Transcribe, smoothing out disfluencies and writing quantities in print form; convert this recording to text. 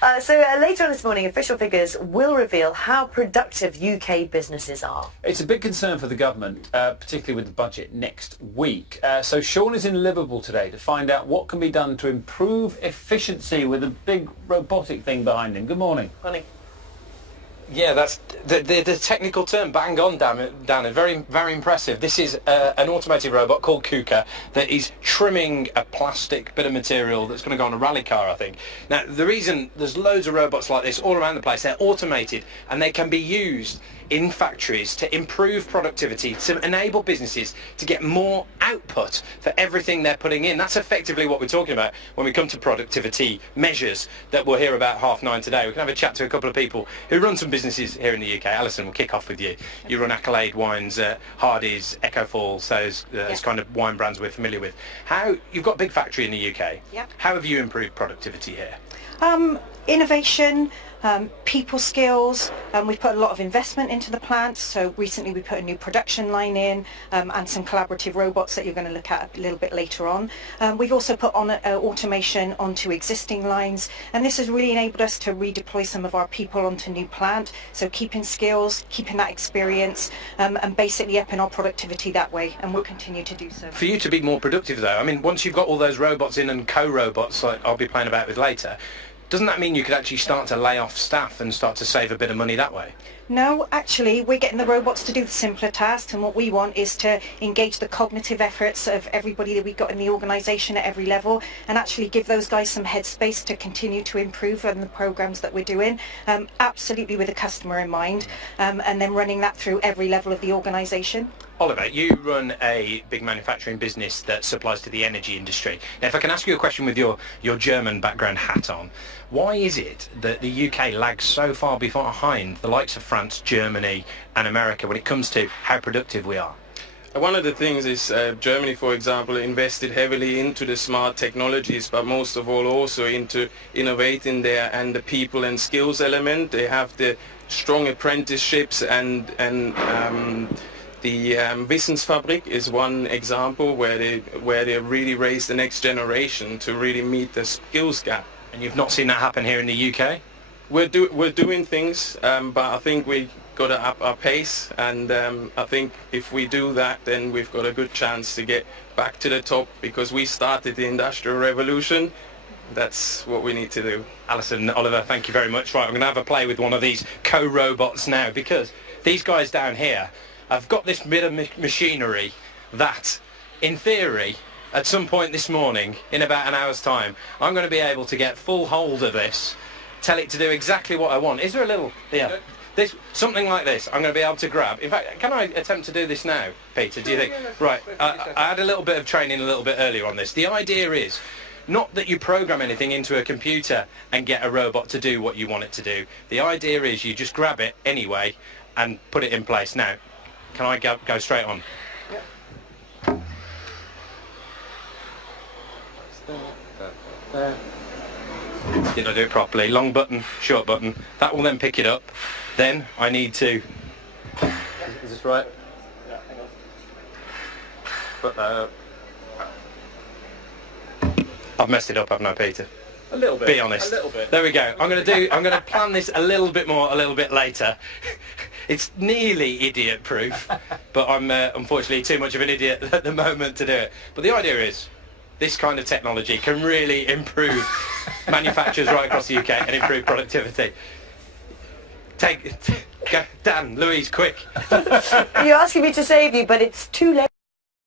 Later on this morning, official figures will reveal how productive UK businesses are. It's a big concern for the government, particularly with the budget next week. So Sean is in Liverpool today to find out what can be done to improve efficiency with a big robotic thing behind him. Good morning. Morning. Yeah, that's the technical term. Bang on, Dan, and very impressive. This is an automated robot called KUKA that is trimming a plastic bit of material that's going to go on a rally car, I think. Now, the reason there's loads of robots like this all around the place, they're automated and they can be used in factories to improve productivity, to enable businesses to get more output for everything they're putting in. That's effectively what we're talking about when we come to productivity measures that we'll hear about 9:30 today. We can have a chat to a couple of people who run some businesses here in the UK. Alison, we'll kick off with you. You run Accolade Wines, Hardy's, Echo Falls, those kind of wine brands we're familiar with. You've got a big factory in the UK. Yep. How have you improved productivity here? Innovation, people skills. We've put a lot of investment into the plant. So recently we put a new production line in and some collaborative robots that you're going to look at a little bit later on. We've also put on automation onto existing lines, and this has really enabled us to redeploy some of our people onto new plant. So keeping skills, keeping that experience, and basically upping our productivity that way, and we'll continue to do so. For you to be more productive though, I mean, once you've got all those robots in and co-robots like I'll be playing about with later, doesn't that mean you could actually start to lay off staff and start to save a bit of money that way? No, actually, we're getting the robots to do the simpler tasks, and what we want is to engage the cognitive efforts of everybody that we've got in the organisation at every level, and actually give those guys some headspace to continue to improve on the programmes that we're doing, absolutely with the customer in mind, and then running that through every level of the organisation. Oliver, you run a big manufacturing business that supplies to the energy industry. Now, if I can ask you a question with your German background hat on, why is it that the UK lags so far behind the likes of France, Germany and America when it comes to how productive we are? One of the things is Germany, for example, invested heavily into the smart technologies, but most of all also into innovating there and the people and skills element. They have the strong apprenticeships and the Wissensfabrik is one example where they really raise the next generation to really meet the skills gap. And you've not seen that happen here in the UK? We're doing things, but I think we got to up our pace, and I think if we do that, then we've got a good chance to get back to the top, because we started the Industrial Revolution. That's what we need to do. Alison, Oliver, thank you very much. Right, I'm going to have a play with one of these co-robots now, because these guys down here have got this bit of machinery that, in theory, at some point this morning, in about an hour's time, I'm going to be able to get full hold of this, tell it to do exactly what I want. Is there a little... Yeah. Something like this, I'm going to be able to grab. In fact, can I attempt to do this now, Peter, do you think? Right, I had a little bit of training a little bit earlier on this. The idea is not that you program anything into a computer and get a robot to do what you want it to do. The idea is you just grab it anyway and put it in place. Now, can I go straight on? Yep. Did I do it properly? Long button, short button. That will then pick it up. Then I need to... Is this right? Yeah, hang on. Put that up. I've messed it up, haven't I, Peter? A little bit. Be honest. A little bit. There we go. I'm going to plan this a little bit more, a little bit later. It's nearly idiot-proof, but I'm unfortunately too much of an idiot at the moment to do it. But the idea is, this kind of technology can really improve manufacturers right across the UK and improve productivity. Go, Dan, Louise, quick. You're asking me to save you, but it's too late.